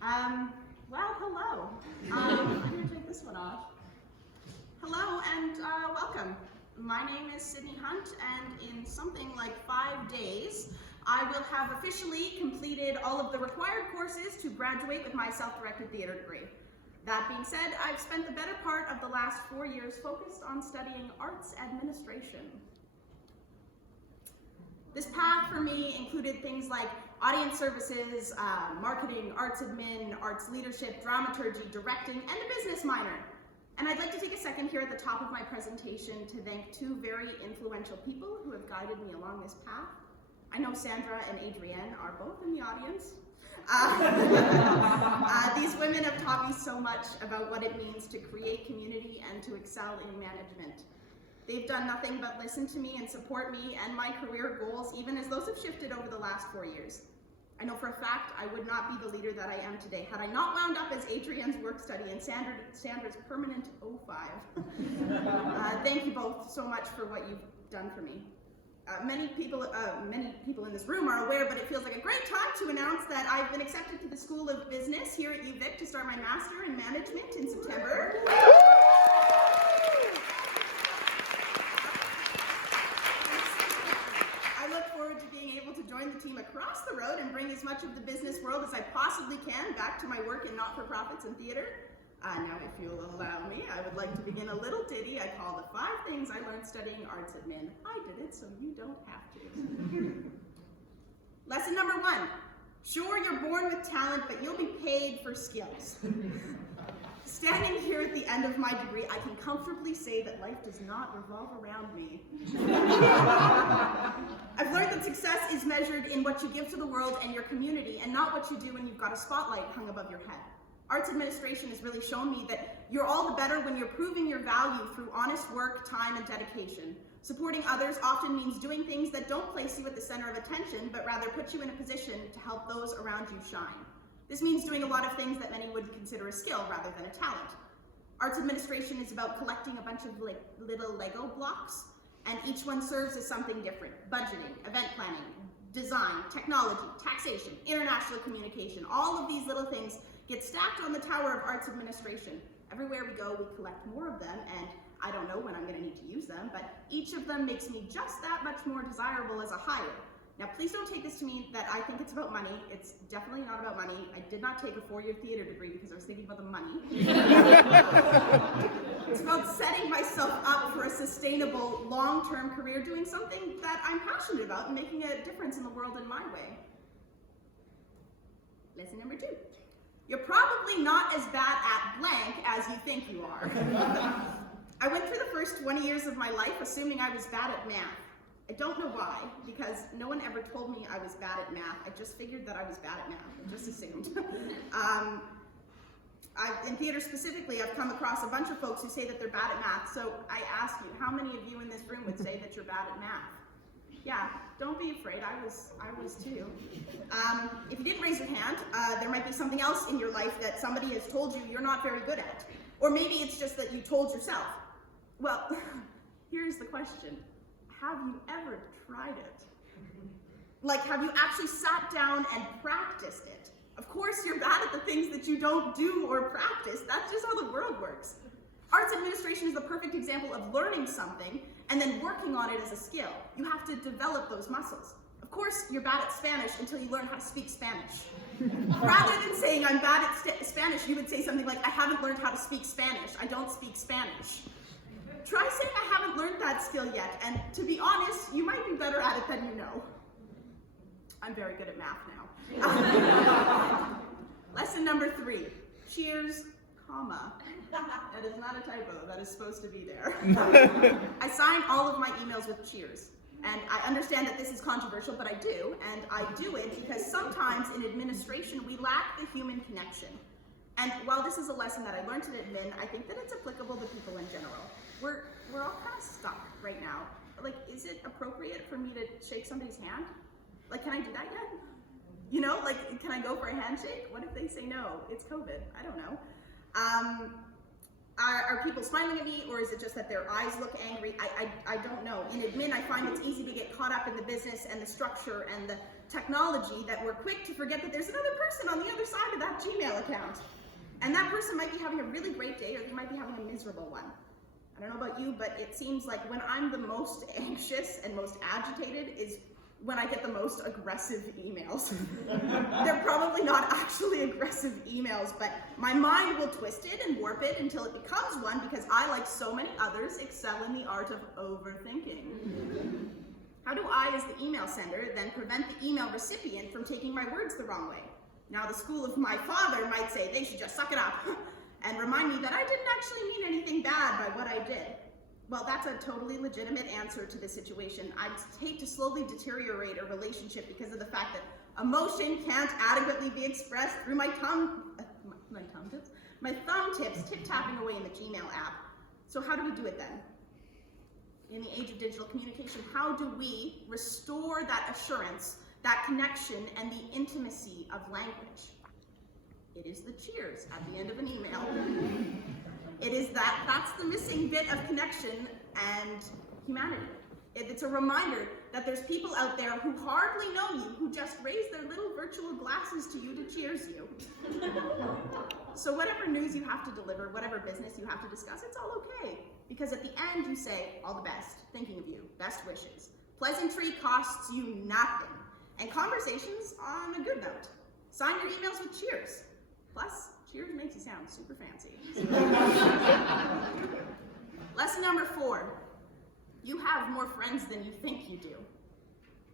Well, hello. I'm going to take this one off. Hello and welcome. My name is Sydney Hunt, and in something like 5 days, I will have officially completed all of the required courses to graduate with my self-directed theatre degree. That being said, I've spent the better part of the last 4 years focused on studying arts administration. This path for me included things like audience services, marketing, arts admin, arts leadership, dramaturgy, directing, and a business minor. And I'd like to take a second here at the top of my presentation to thank two very influential people who have guided me along this path. I know Sandra and Adrienne are both in the audience. These women have taught me so much about what it means to create community and to excel in management. They've done nothing but listen to me and support me and my career goals, even as those have shifted over the last 4 years. I know for a fact I would not be the leader that I am today had I not wound up as Adrienne's work study and Sandra's permanent 05. Thank you both so much for what you've done for me. Many people in this room are aware, but it feels like a great time to announce that I've been accepted to the School of Business here at UVic to start my Master in Management in September. Join the team across the road and bring as much of the business world as I possibly can back to my work in not-for-profits and theater. Now, if you'll allow me, I would like to begin a little ditty I call the 5 things I learned studying arts admin. I did it, so you don't have to. Lesson number 1. Sure, you're born with talent, but you'll be paid for skills. Standing here at the end of my degree, I can comfortably say that life does not revolve around me. I've learned that success is measured in what you give to the world and your community, and not what you do when you've got a spotlight hung above your head. Arts administration has really shown me that you're all the better when you're proving your value through honest work, time, and dedication. Supporting others often means doing things that don't place you at the center of attention, but rather put you in a position to help those around you shine. This means doing a lot of things that many would consider a skill rather than a talent. Arts administration is about collecting a bunch of little Lego blocks, and each one serves as something different. Budgeting, event planning, design, technology, taxation, international communication. All of these little things get stacked on the tower of arts administration. Everywhere we go, we collect more of them, and I don't know when I'm gonna need to use them, but each of them makes me just that much more desirable as a hire. Now, please don't take this to mean that I think it's about money. It's definitely not about money. I did not take a 4-year theater degree because I was thinking about the money. It's about setting myself up for a sustainable, long-term career doing something that I'm passionate about and making a difference in the world in my way. Lesson number 2. You're probably not as bad at blank as you think you are. I went through the first 20 years of my life assuming I was bad at math. I don't know why, because no one ever told me I was bad at math. I just figured that I was bad at math. I just assumed. In theater specifically, I've come across a bunch of folks who say that they're bad at math, so I ask you, how many of you in this room would say that you're bad at math? Yeah, don't be afraid, I was too. If you didn't raise your hand, there might be something else in your life that somebody has told you you're not very good at. Or maybe it's just that you told yourself. Well, here's the question. Have you ever tried it? Like, have you actually sat down and practiced it? Of course, you're bad at the things that you don't do or practice. That's just how the world works. Arts administration is the perfect example of learning something and then working on it as a skill. You have to develop those muscles. Of course, you're bad at Spanish until you learn how to speak Spanish. Rather than saying, I'm bad at Spanish, you would say something like, I haven't learned how to speak Spanish. I don't speak Spanish. Try saying I haven't learned that skill yet, and to be honest, you might be better at it than you know. I'm very good at math now. Lesson number 3, cheers, comma. That is not a typo, that is supposed to be there. I sign all of my emails with cheers, and I understand that this is controversial, but I do, and I do it because sometimes in administration we lack the human connection. And while this is a lesson that I learned at admin, I think that it's applicable to people in general. We're all kind of stuck right now. Like, is it appropriate for me to shake somebody's hand? Like, can I do that yet? You know, like, can I go for a handshake? What if they say no? It's COVID, I don't know. Are people smiling at me, or is it just that their eyes look angry? I don't know. In admin, I find it's easy to get caught up in the business and the structure and technology that we're quick to forget that there's another person on the other side of that Gmail account. And that person might be having a really great day, or they might be having a miserable one. I don't know about you, but it seems like when I'm the most anxious and most agitated is when I get the most aggressive emails. They're probably not actually aggressive emails, but my mind will twist it and warp it until it becomes one, because I, like so many others, excel in the art of overthinking. How do I, as the email sender, then prevent the email recipient from taking my words the wrong way? Now, the school of my father might say they should just suck it up and remind me that I didn't actually mean anything bad by what I did. Well, that's a totally legitimate answer to the situation. I'd hate to slowly deteriorate a relationship because of the fact that emotion can't adequately be expressed through my thumb tips, tip-tapping away in the Gmail app. So how do we do it then? In the age of digital communication, how do we restore that assurance, that connection, and the intimacy of language? It is the cheers at the end of an email. It is that's the missing bit of connection and humanity. It's a reminder that there's people out there who hardly know you, who just raise their little virtual glasses to you to cheers you. So whatever news you have to deliver, whatever business you have to discuss, it's all okay. Because at the end you say, all the best, thinking of you, best wishes. Pleasantry costs you nothing. And conversations on a good note. Sign your emails with cheers. Plus, cheers makes you sound super fancy. Lesson number 4. You have more friends than you think you do.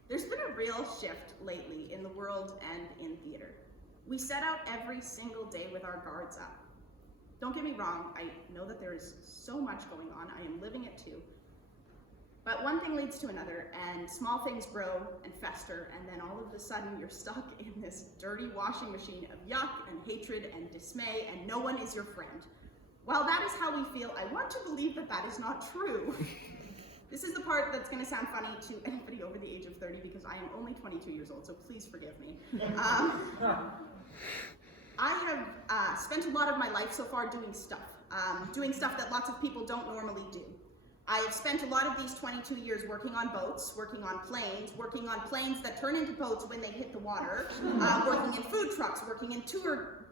There's been a real shift lately in the world and in theater. We set out every single day with our guards up. Don't get me wrong, I know that there is so much going on. I am living it too. But one thing leads to another, and small things grow and fester, and then all of a sudden you're stuck in this dirty washing machine of yuck and hatred and dismay, and no one is your friend. While that is how we feel, I want to believe that that is not true. This is the part that's going to sound funny to anybody over the age of 30, because I am only 22 years old, so please forgive me. I have spent a lot of my life so far doing stuff that lots of people don't normally do. I have spent a lot of these 22 years working on boats, working on planes that turn into boats when they hit the water, working in food trucks, working in tour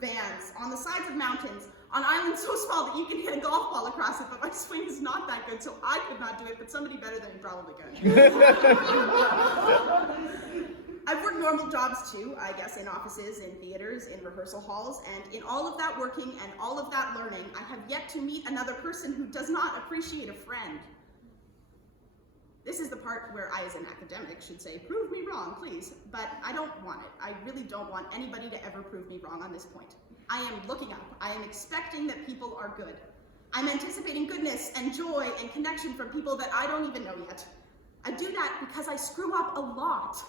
vans, on the sides of mountains, on islands so small that you can hit a golf ball across it, but my swing is not that good, so I could not do it, but somebody better than me probably could. I've worked normal jobs too, I guess, in offices, in theaters, in rehearsal halls, and in all of that working and all of that learning, I have yet to meet another person who does not appreciate a friend. This is the part where I, as an academic, should say, prove me wrong, please, but I don't want it. I really don't want anybody to ever prove me wrong on this point. I am looking up. I am expecting that people are good. I'm anticipating goodness and joy and connection from people that I don't even know yet. I do that because I screw up a lot.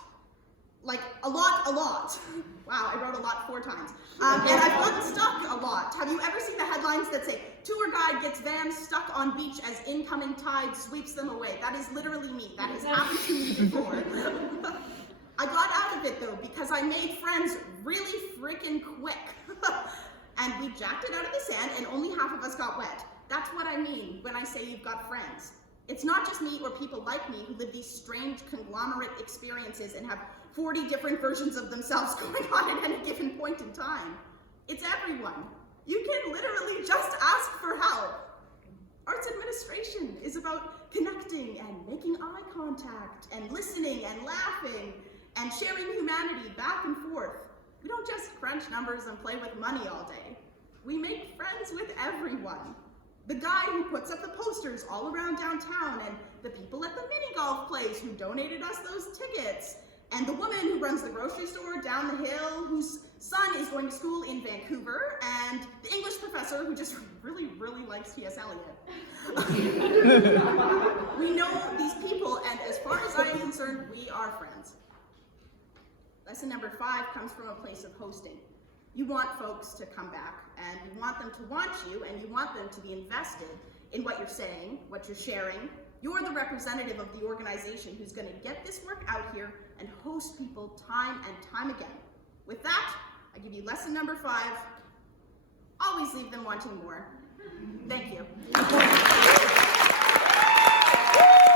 Like, a lot. Wow, I wrote a lot 4 times. And I've gotten stuck a lot. Have you ever seen the headlines that say, tour guide gets van stuck on beach as incoming tide sweeps them away? That is literally me. That has happened to me before. I got out of it though, because I made friends really freaking quick. And we jacked it out of the sand and only half of us got wet. That's what I mean when I say you've got friends. It's not just me or people like me who live these strange conglomerate experiences and have 40 different versions of themselves going on at any given point in time. It's everyone. You can literally just ask for help. Arts administration is about connecting and making eye contact and listening and laughing and sharing humanity back and forth. We don't just crunch numbers and play with money all day. We make friends with everyone. The guy who puts up the posters all around downtown, and the people at the mini golf place who donated us those tickets, and the woman who runs the grocery store down the hill whose son is going to school in Vancouver, and the English professor who just really likes T.S. Eliot. We know these people, and as far as I am concerned, we are friends. Lesson number 5 comes from a place of hosting. You want folks to come back, and you want them to want you, and you want them to be invested in what you're saying, what you're sharing. You're the representative of the organization who's going to get this work out here and host people time and time again. With that, I give you lesson number 5. Always leave them wanting more. Thank you.